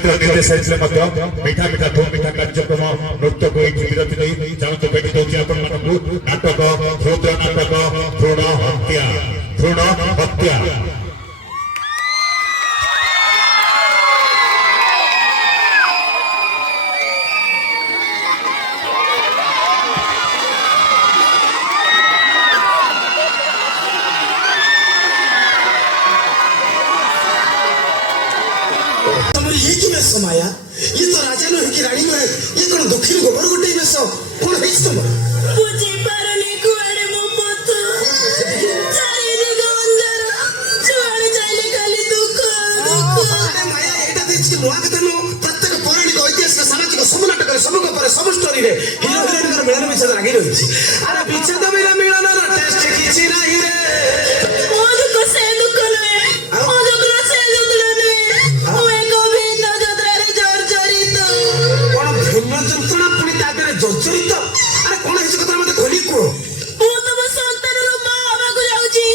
ବିରତିର ନିର୍ଦ୍ଦେଶ ହେଇଥିଲେ ମଧ୍ୟ ମିଠା ମିଠା ଧୂମ ମିଠା କାର୍ଯ୍ୟକ୍ରମ ନୃତ୍ୟକୁ ଏଇଠି ବିରତି ନେଇ ଯାଉଛୁ ଭେଟି ଦଉଛି ଆପଣମାନଙ୍କୁ ନାଟକ ରୁଦ୍ର ନାଟକ ଭ୍ରୂଣ ହତ୍ୟା माया ये तो राजा नो है कि रानी नो है ये कौन दक्षिण गोबर गुटे में सो कौन है इस तुम बुझी पारने कुआड़े मो पुत चारी दिग अंदर छुआड़े जाइले खाली दुख अरे माया एटा देश के मुआ के तनो प्रत्येक पौराणिक ऐतिहासिक सामाजिक सब नाटक रे सब गपर सब स्टोरी रे हीरो हिरोइन कर मिलन विच्छेद लागी रहिछि अरे विच्छेद मिलन ना टेस्ट किछि नाही रे ओ दुख से दुख नए ओ दुख से दुख नए ओ एक भिन्न जत्रा जोर जरित कौन भिन्न जंत्रणा पुनी तादरे जर्जरित अरे कौन है कथा मते खोली को ओ तम संतान रो मां हवा को जाउची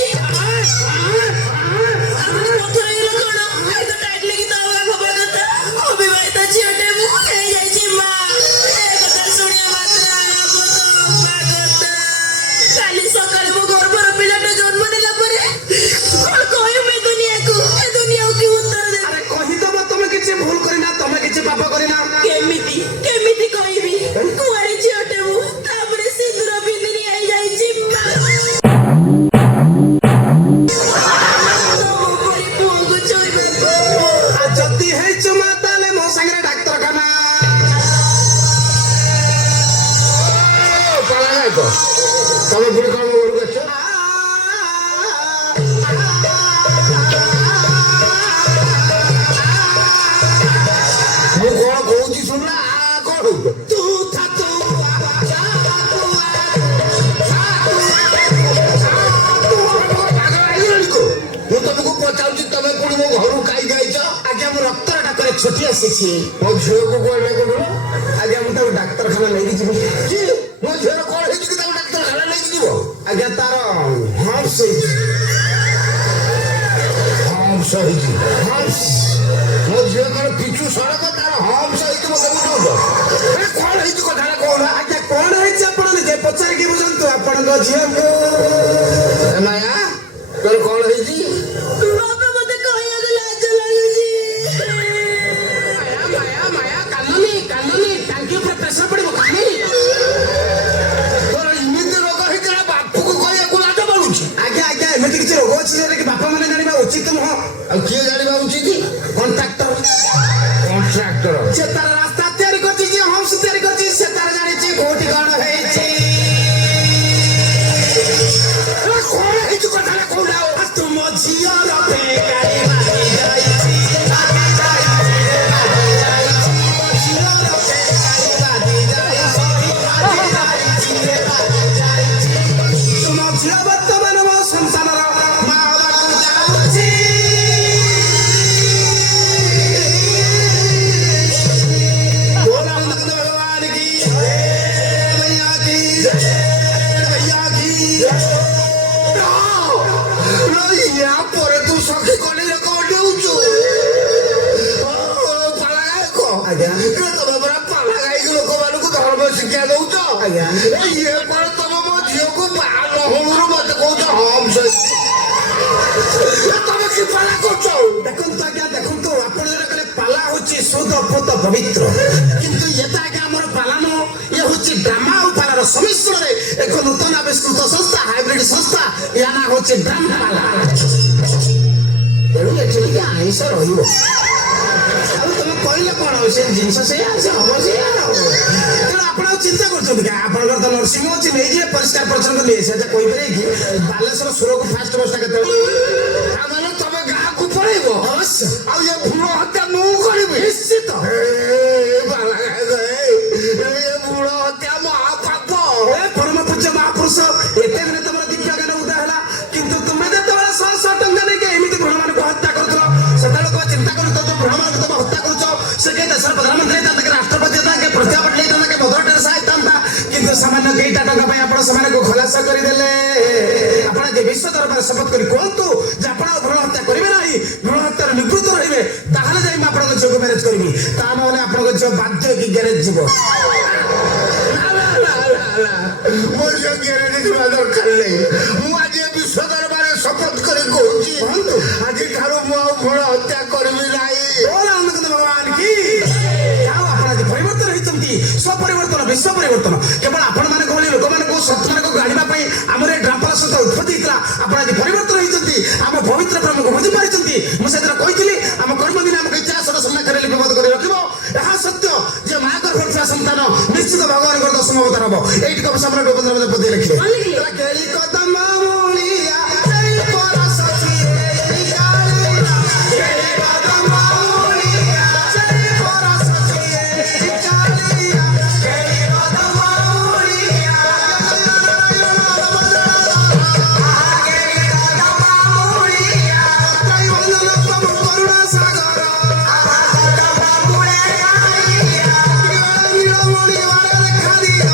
पथरे रो कोन ए तो टाइट लगी तो खबर कथा अविवाहित छियटे मु हे जाइची मां ए कथा सुनिया मात्र पागत काली सकाळ मो गर्भर पिलाटा जन्म देला परे कोन कहू मैं दुनिया को ए दुनिया की उत्तर दे अरे कहि दब तमे किछ भूल करिना तमे किछ पाप करिना केमिति कहबी कुआरी छियटे मु तापरे सिंदूर बिंदिनी हे जाइची मां जति है चुमा ताले मो संगे डाक्टर खाना पला गए तो तमे बुढ़ी कोन मोर गछ मु कोन कहूची सुनला कोन तू था तू ମୁଁ ତମକୁ ପଚାରୁଛି ତମେ ପୁଣି ମୋ ଘରୁ କାଇ ଯାଇଛ ଆଜ୍ଞା ମୁଁ ରକ୍ତର ଡାକରେ ଛୁଟି ଆସିଛି ମୋ ଝିଅକୁ କୁଆଡେ କହୁନ ଆଜ୍ଞା ମୁଁ ତାକୁ ଡାକ୍ତରଖାନା ନେଇକି ଯିବି କି ମୋ ଝିଅର କଣ ହେଇଛି କି ତାକୁ ଡାକ୍ତରଖାନା ନେଇକି ଯିବ ଆଜ୍ଞା ତାର ହମ୍ସ ହେଇଛି ମୋ ଝିଅ କଣ ପିଛୁ ସଡ଼କ ତାର ହମ୍ସ ହେଇଛି ମତେ ବୁଝଉଛ କଣ ହେଇଛି କଥାଟା କହୁନ ଆଜ୍ଞା କଣ ହେଇଛି ଆପଣ ନିଜେ ପଚାରିକି ବୁଝନ୍ତୁ ଆପଣଙ୍କ ଝିଅକୁ ମାୟା ତୋର କଣ ହେଇଛି ବାପା ମତେ କହିବାକୁ ଲାଜ ଲାଗୁଛି ମାୟା କାଲୁନି ଟାଙ୍କି ଉପରେ ପ୍ରେସର ପଡିବ କାଲୁନି ତୋର ଏମିତି ରୋଗ ହେଇଥିଲା ବାପୁକୁ କହିବାକୁ ଲାଜ ମାଡୁଛି ଆଜ୍ଞା ଏମିତି କିଛି ରୋଗ ଅଛି ଯୋଉଟା କି ବାପା ମାନେ ଜାଣିବା ଉଚିତ ନୁହଁ ଆଉ କିଏ ଜାଣିବା ଉଚିତ କଣ୍ଟ୍ରାକ୍ଟର ସେ ତାର ରାସ୍ତା ତିଆରି କରିଛି ଯିଏ ହମ୍ସ ତିଆରି କରିଛି ସେ ତାର ଜାଣିଛି କୋଉଠି କଣ ହେଇଛି କଣ ହେଇଛି କଥାଟା କହୁନା ତୁମ ଝିଅର ବେକାରୀ ମାରି ଯାଇଛି ତୁମ ଝିଅ ବର୍ତ୍ତମାନ ମୋ ସନ୍ତାନର ମା ହବାକୁ ଯାଉଛି ଭଗବାନ କି ଭैया की या ପରେ ତୁ ସଖୀ କଲେଜରେ କଣ ଦେଉଛୁ ପାଲା ଗାୟକ ଆଜ୍ଞା ତମେ ପରା ପାଲା ଗାଇକି ଲୋକମାନଙ୍କୁ ଧର୍ମ ଶିକ୍ଷା ଦଉଛ ଆଜ୍ଞା ଇଏ ପରେ ତମେ ମୋ ଝିଅକୁ ବାହା ନହଉରୁ ମତେ କହୁଛ ହମ୍ସ ତମେ କି ପାଲା କରୁଛ ଦେଖନ୍ତୁ ଆଜ୍ଞା ଦେଖନ୍ତୁ ଆପଣ ଯୋଉଟା କହିଲେ ପାଲା ହଉଛି ଶୁଦ୍ଧ ଅଦ୍ଭୁତ ପବିତ୍ର କିନ୍ତୁ ଏଟା ଆଜ୍ଞା ଆମର ପାଲା ନୁହଁ ଇଏ ହଉଛି ଡ୍ରାମା ଆଉ ପାଲାର ସମ୍ମିଶ୍ରଣରେ ଏକ ନୂତନ ଆବିଷ୍କୃତ ସଂସ୍ଥା ହାଇବ୍ରିଡ ସଂସ୍ଥା ୟା ନାଁ ହଉଛି ଡ୍ରାମା ପାଲା ତେଣୁ ଏଠି ଟିକେ ଆଇଁଷ ରହିବ ଆଉ ତମେ କହିଲେ କଣ ସେ ଜିନିଷ ସେଇଆ ସେ ହବ ସେଇଆ ତେଣୁ ଆପଣ ଆଉ ଚିନ୍ତା କରୁଛନ୍ତି କି ଆପଣଙ୍କର ତ ନର୍ସିଂ ଅଛି ନେଇଯିବେ ପରିଷ୍କାର ପରିଚ୍ଛନ୍ନ ନେଇ ସେଟା କହିପାରିବେ କି ବାଲେଶ୍ୱର ସୁରକୁ ଫାଷ୍ଟ ବସଟା କେତେବେଳେ ତାମାନେ ତମେ ଗାଁକୁ ପଳେଇବ ଅବଶ୍ୟ ଆଉ ଏ ଭ୍ରୂଣ ହତ୍ୟା ମୁଁ କରିବି ନିଶ୍ଚିତ ଭ୍ରୂଣ ହତ୍ୟା ମହାପାପ ପରମ ପୂଜ୍ୟ ମହାପୁରୁଷ ଏତେ ଦିନ ତମର ଦୀକ୍ଷା ଜ୍ଞାନ ଉଦା ହେଲା କିନ୍ତୁ ତୁମେ ଯେତେବେଳେ 100 ଟଙ୍କା ନେଇକି ଏମିତି ଭ୍ରୂଣମାନଙ୍କୁ ହତ୍ୟା କରୁଥିଲ ସେତେବେଳେ ତମେ ଚିନ୍ତା କରୁଥିଲ ଯେ ଭ୍ରୂଣମାନଙ୍କୁ ତମେ ହତ୍ୟା କରୁଛ ସେ କେ ଦେଶର ପ୍ରଧାନମନ୍ତ୍ରୀ ହେଇଥାନ୍ତା କି ରାଷ୍ଟ୍ରପତି ହେଇଥାନ୍ତା କି ପ୍ରତିଭା ପାଟିଲ ହେଇଥାନ୍ତା କି ମଦର ଟେରେସା ହେଇଥାନ୍ତା କିନ୍ତୁ ସାମାନ୍ୟ କେଇଟା ଟଙ୍କା ପାଇଁ ଆପଣ ସେମାନଙ୍କୁ ଖଲାସ କରିଦେଲେ ଆପଣ ଯେ ବିଶ୍ୱ ଦରବାରରେ ଶପଥ କରି କୁହନ୍ତୁ ଯେ ଆପଣ ଭ୍ରୂଣ ହତ୍ୟା କରିବେ ନାହିଁ ଭ୍ରୂଣ ହତ୍ୟାର ନିବୃତ୍ତ ରହିବେ ତାହେଲେ ଯାଇ ମୁଁ ଆପଣଙ୍କ ଝିଅକୁ ମ୍ୟାରେଜ କରିବି ତା ନହେଲେ ଆପଣଙ୍କ ଝିଅ ବାଧ୍ୟ ହେଇକି ଗ୍ୟାରେଜ ଯିବ। ମୋ ଝିଅ ଗ୍ୟାରେଜ ଯିବା ଦରକାର ନାହିଁ। ମୁଁ ଆଜି ଏ ବିଶ୍ୱ ଦରବାରରେ ଶପଥ କରି କହୁଛି ଆଜିଠାରୁ ମୁଁ ଆଉ ଭ୍ରୂଣ ହତ୍ୟା କରିବି ନାହିଁ। ଭଗବାନ କି ଆଉ ଆପଣ ଆଜି ପରିବର୍ତ୍ତନ ହେଇଛନ୍ତି। ସ୍ୱପରିବର୍ତ୍ତନ ବିଶ୍ୱ ପରିବର୍ତ୍ତନ କେବଳ ଆପଣମାନଙ୍କ ଭଳି ଲୋକମାନଙ୍କୁ ସତ୍ମାନଙ୍କୁ ଗାଳିବା ପାଇଁ ଆମର ଏ ଡ୍ରାମ୍ପଲ ସହିତ ଉତ୍ପତ୍ତି ହେଇଥିଲା। ଆପଣ ଆଜି ପରିବର୍ତ୍ତନ ହେଇଛନ୍ତି। ଆମ ପବିତ୍ର ପ୍ରେମକୁ ବୁଝିପାରିଛନ୍ତି। ମୁଁ ସେଦିନ କହିଥିଲି ଆମ କର୍ମଦିନ ଆମକୁ ଇତିହାସର ସମ୍ମୁଖରେ ଲିପିବଦ୍ଧ କରି ରଖିବ। ଏହା ସତ୍ୟ ଯେ ମା ଗର୍ଭରେ ଥିବା ସନ୍ତାନ ନିଶ୍ଚିତ ଭଗବାନଙ୍କର ଦଶମ ଅବତାର ହବ। ଏଇଠି କବି ସମ୍ରାଟ ଉପେନ୍ଦ୍ର ପଦେ ଲେଖିଲେ କେଳି କଦମ ମୁଳିଆ କେଳି ପରଶ ଚିରେ କାଳିଆ କେଳି କଦମ ମୁଳିଆ କେଳି ପରଶ ଚିରେ କାଳିଆ କେଳି କଦମ ମୁଳିଆ କେଳି କଦମ ମୁଳିଆ ଜୟ ବନ୍ଦନ ପ୍ରଭୁ କରୁଣା ସାଗର କଦମ ମୁଳେ ଆଇଆ ନୀଳମଣି ବାରେ ଦେଖା ଦିଅ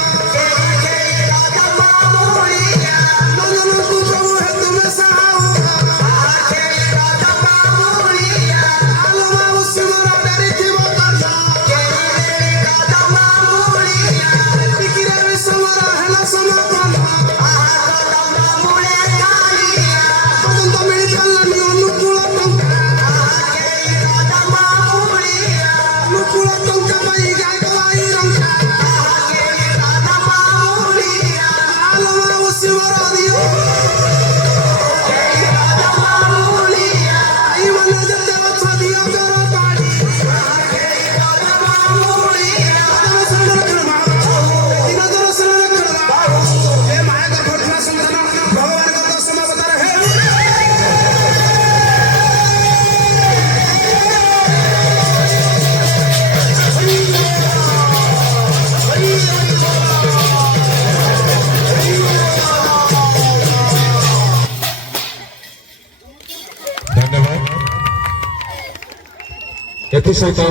ଧନ୍ୟବାଦ। ଏଥିସହିତ